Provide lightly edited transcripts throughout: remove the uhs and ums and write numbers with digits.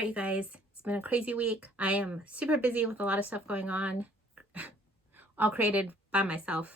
right, you guys, it's been a crazy week. I am super busy with a lot of stuff going on, all created by myself.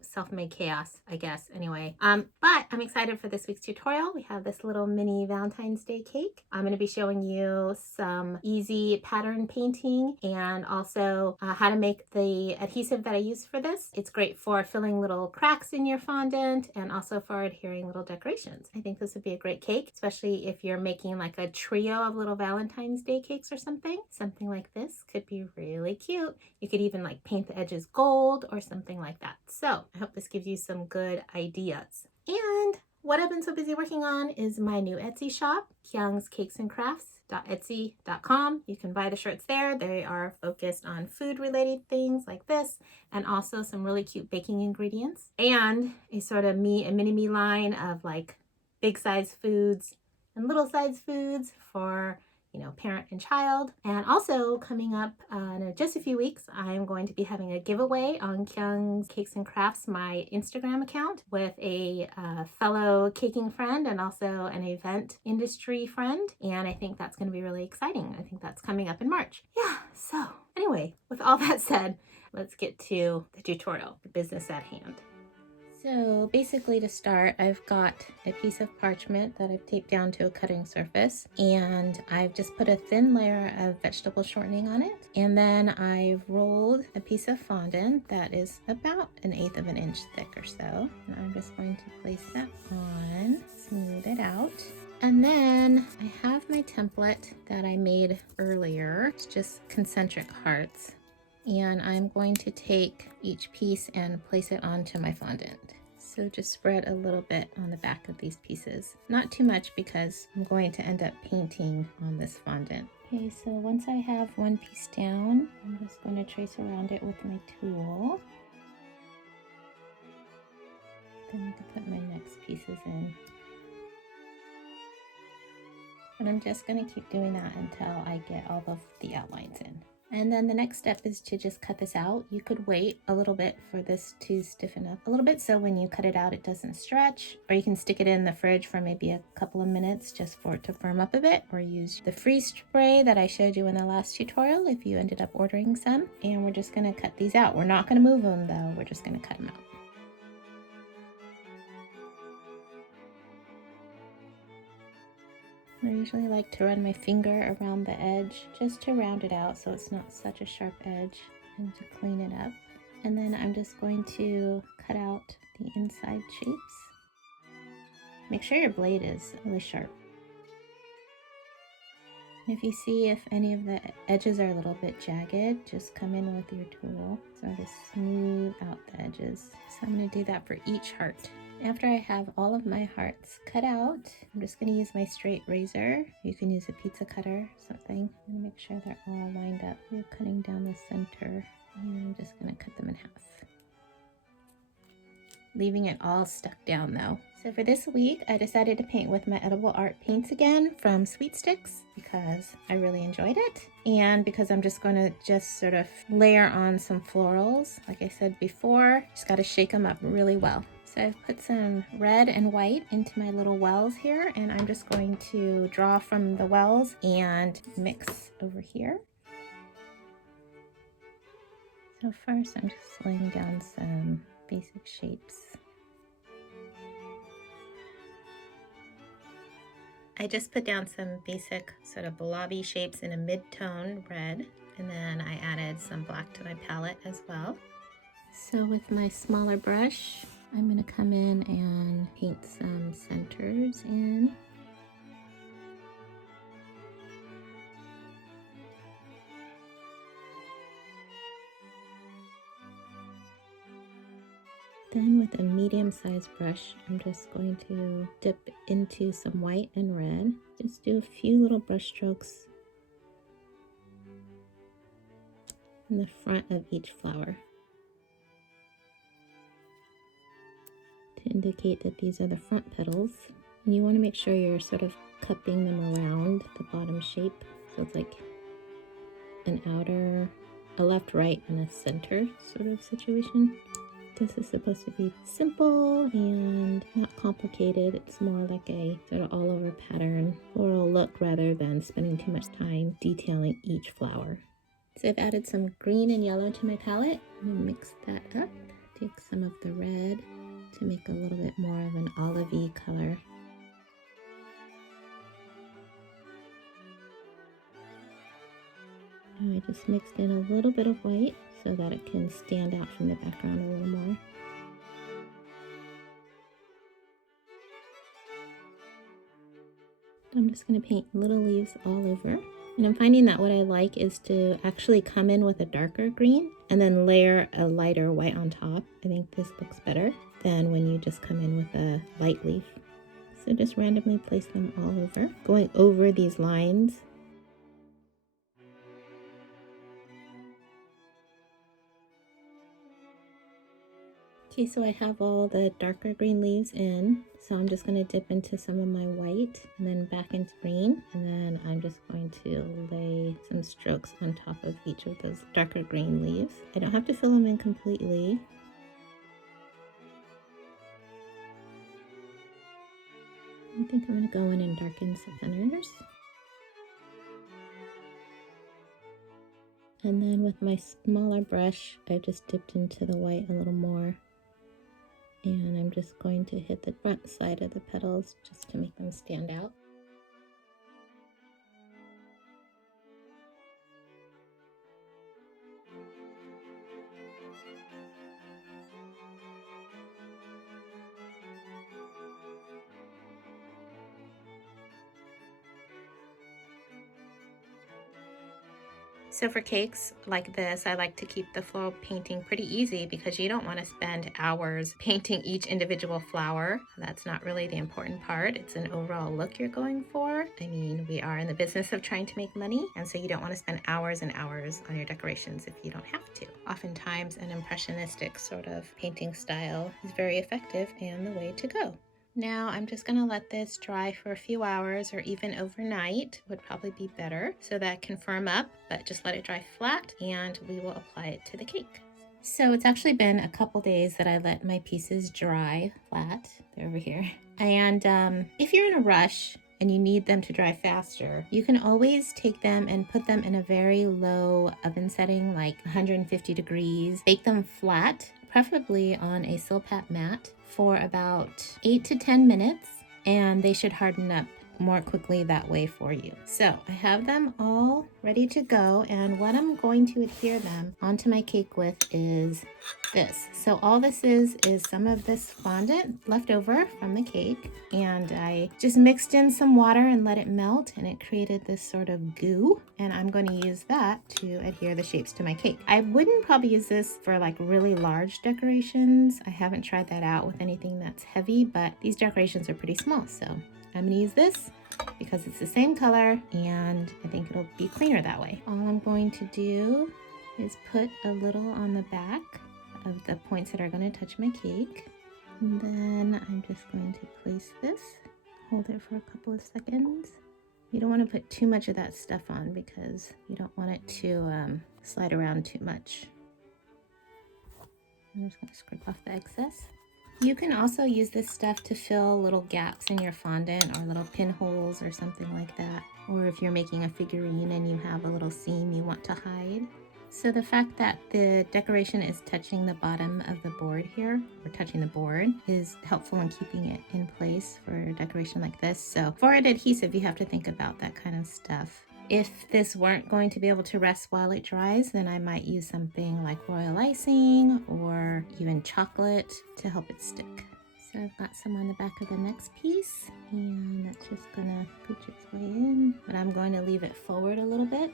Self-made chaos, I guess, anyway. But I'm excited for this week's tutorial. We have this little mini Valentine's Day cake. I'm going to be showing you some easy pattern painting and also how to make the adhesive that I use for this. It's great for filling little cracks in your fondant and also for adhering little decorations. I think this would be a great cake, especially if you're making like a trio of little Valentine's Day cakes or something. Something like this could be really cute. You could even like paint the edges gold or something like that. So I hope this gives you some good ideas. And what I've been so busy working on is my new Etsy shop, kyungscakesandcrafts.etsy.com. You can buy the shirts there. They are focused on food related things like this, and also some really cute baking ingredients, and a sort of mini-me line of like big size foods and little size foods for parent and child. And also coming up in just a few weeks, I'm going to be having a giveaway on Kyung's Cakes and Crafts, my Instagram account, with a fellow caking friend and also an event industry friend. And I think that's going to be really exciting. I think that's coming up in March. Yeah, so anyway, with all that said, let's get to the tutorial, the business at hand. So basically, to start, I've got a piece of parchment that I've taped down to a cutting surface, and I've just put a thin layer of vegetable shortening on it, and then I've rolled a piece of fondant that is about 1/8 of an inch thick or so, and I'm just going to place that on, smooth it out. And then I have my template that I made earlier. It's just concentric hearts. And I'm going to take each piece and place it onto my fondant. So just spread a little bit on the back of these pieces. Not too much because I'm going to end up painting on this fondant. Okay, so once I have one piece down, I'm just going to trace around it with my tool. Then I can put my next pieces in. And I'm just going to keep doing that until I get all of the outlines in. And then the next step is to just cut this out. You could wait a little bit for this to stiffen up a little bit so when you cut it out it doesn't stretch, or you can stick it in the fridge for maybe a couple of minutes just for it to firm up a bit, or use the freeze spray that I showed you in the last tutorial if you ended up ordering some. And we're just going to cut these out. We're not going to move them though, we're just going to cut them out. I usually like to run my finger around the edge just to round it out so it's not such a sharp edge, and to clean it up. And then I'm just going to cut out the inside shapes. Make sure your blade is really sharp. And if you see if any of the edges are a little bit jagged, just come in with your tool so to smooth out the edges. So I'm going to do that for each heart. After I have all of my hearts cut out, I'm just going to use my straight razor. You can use a pizza cutter or something. I'm going to make sure they're all lined up. We're cutting down the center, and I'm just going to cut them in half. Leaving it all stuck down though. So for this week, I decided to paint with my edible art paints again from Sweet Sticks because I really enjoyed it, and because I'm just going to sort of layer on some florals. Like I said before, just got to shake them up really well. So I've put some red and white into my little wells here, and I'm just going to draw from the wells and mix over here. So first I'm just laying down some basic shapes. I just put down some basic sort of blobby shapes in a mid-tone red, and then I added some black to my palette as well. So with my smaller brush, I'm going to come in and paint some centers in. Then with a medium-sized brush, I'm just going to dip into some white and red. Just do a few little brush strokes in the front of each flower to indicate that these are the front petals. And you want to make sure you're sort of cupping them around the bottom shape, so it's like an outer, a left, right, and a center sort of situation. This is supposed to be simple and not complicated. It's more like a sort of all over pattern floral look rather than spending too much time detailing each flower. So I've added some green and yellow to my palette. I'm gonna mix that up. Take some of the red to make a little bit more of an olivey color. And I just mixed in a little bit of white so that it can stand out from the background a little more. I'm just going to paint little leaves all over. And I'm finding that what I like is to actually come in with a darker green and then layer a lighter white on top. I think this looks better than when you just come in with a light leaf. So just randomly place them all over, going over these lines. Okay, so I have all the darker green leaves in, so I'm just going to dip into some of my white and then back into green, and then I'm just going to lay some strokes on top of each of those darker green leaves. I don't have to fill them in completely. I think I'm going to go in and darken some centers. And then with my smaller brush, I just dipped into the white a little more. And I'm just going to hit the front side of the petals just to make them stand out. So for cakes like this, I like to keep the floral painting pretty easy because you don't want to spend hours painting each individual flower. That's not really the important part. It's an overall look you're going for. I mean, we are in the business of trying to make money, and so you don't want to spend hours and hours on your decorations if you don't have to. Oftentimes, an impressionistic sort of painting style is very effective and the way to go. Now I'm just going to let this dry for a few hours, or even overnight would probably be better, so that it can firm up, but just let it dry flat and we will apply it to the cake. So it's actually been a couple days that I let my pieces dry flat. They're over here. And if you're in a rush and you need them to dry faster, you can always take them and put them in a very low oven setting, like 150 degrees. Bake them flat, preferably on a Silpat mat, for about 8 to 10 minutes, and they should harden up more quickly that way for you. So I have them all ready to go, and what I'm going to adhere them onto my cake with is this. So all this is some of this fondant left over from the cake, and I just mixed in some water and let it melt, and it created this sort of goo, and I'm going to use that to adhere the shapes to my cake. I wouldn't probably use this for like really large decorations. I haven't tried that out with anything that's heavy, but these decorations are pretty small, so I'm going to use this because it's the same color and I think it'll be cleaner that way. All I'm going to do is put a little on the back of the points that are going to touch my cake. And then I'm just going to place this, hold it for a couple of seconds. You don't want to put too much of that stuff on because you don't want it to slide around too much. I'm just going to scrape off the excess. You can also use this stuff to fill little gaps in your fondant or little pinholes or something like that. Or if you're making a figurine and you have a little seam you want to hide. So the fact that the decoration is touching the bottom of the board here, or touching the board, is helpful in keeping it in place for a decoration like this. So for an adhesive, you have to think about that kind of stuff. If this weren't going to be able to rest while it dries, then I might use something like royal icing or even chocolate to help it stick. So I've got some on the back of the next piece, and that's just gonna pooch its way in, but I'm going to leave it forward a little bit.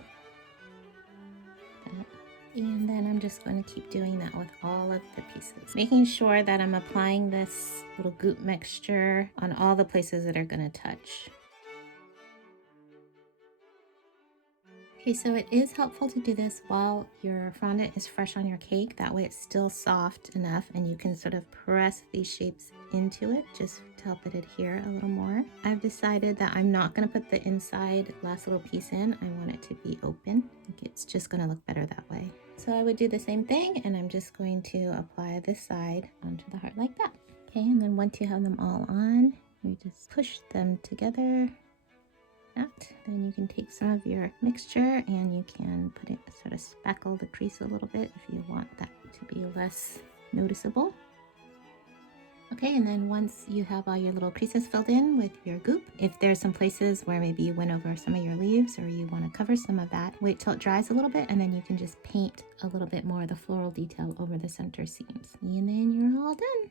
And then I'm just going to keep doing that with all of the pieces, making sure that I'm applying this little goop mixture on all the places that are going to touch. Okay, so it is helpful to do this while your fondant is fresh on your cake. That way it's still soft enough and you can sort of press these shapes into it just to help it adhere a little more. I've decided that I'm not going to put the inside last little piece in. I want it to be open. I think it's just going to look better that way. So I would do the same thing, and I'm just going to apply this side onto the heart like that. Okay, and then once you have them all on, you just push them together. Then you can take some of your mixture and you can put it, sort of spackle the crease a little bit if you want that to be less noticeable. Okay, and then once you have all your little creases filled in with your goop, if there's some places where maybe you went over some of your leaves or you want to cover some of that, wait till it dries a little bit and then you can just paint a little bit more of the floral detail over the center seams. And then you're all done.